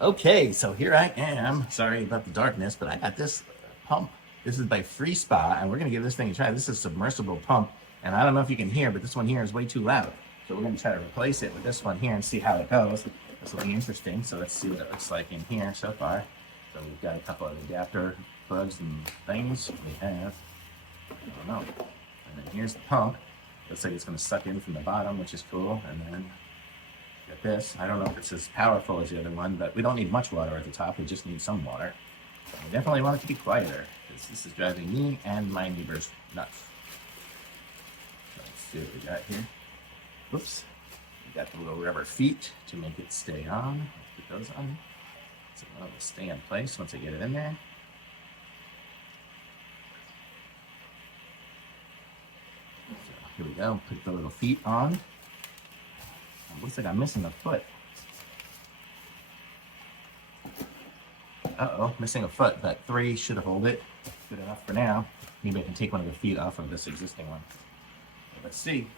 Okay, so here I am. Sorry about the darkness, but I got this pump. This is by FREESEA, and we're gonna give this thing a try. This is a submersible pump, and I don't know if you can hear, but this one here is way too loud. So we're gonna try to replace it with this one here and see how it goes. This will be interesting. So let's see what it looks like in here so far. So we've got a couple of adapter plugs and things. We have, I don't know. And then here's the pump. Looks like it's gonna suck in from the bottom, which is cool. And then got this. I don't know if it's as powerful as the other one, but we don't need much water at the top. We just need some water. We definitely want it to be quieter because this is driving me and my neighbors nuts. So let's see what we got here. Oops. We got the little rubber feet to make it stay on. Let's put those on. So it'll stay in place once I get it in there. So here we go. Put the little feet on. Looks like I'm missing a foot. Uh-oh, missing a foot, but 3 should hold it. Good enough for now. Maybe I can take one of the feet off of this existing one. Let's see.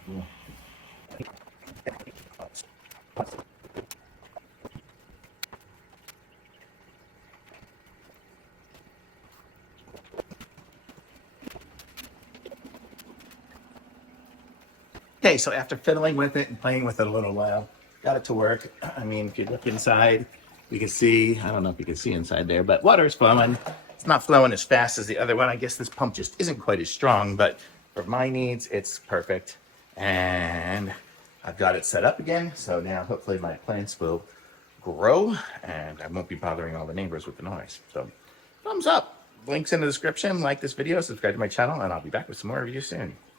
Okay, so after fiddling with it and playing with it a little while, got it to work. I mean, if you look inside, you can see, I don't know if you can see inside there, but water is flowing. It's not flowing as fast as the other one. I guess this pump just isn't quite as strong, but for my needs, it's perfect. And I've got it set up again. So now hopefully my plants will grow and I won't be bothering all the neighbors with the noise. So thumbs up. Links in the description. Like this video, subscribe to my channel, and I'll be back with some more reviews soon.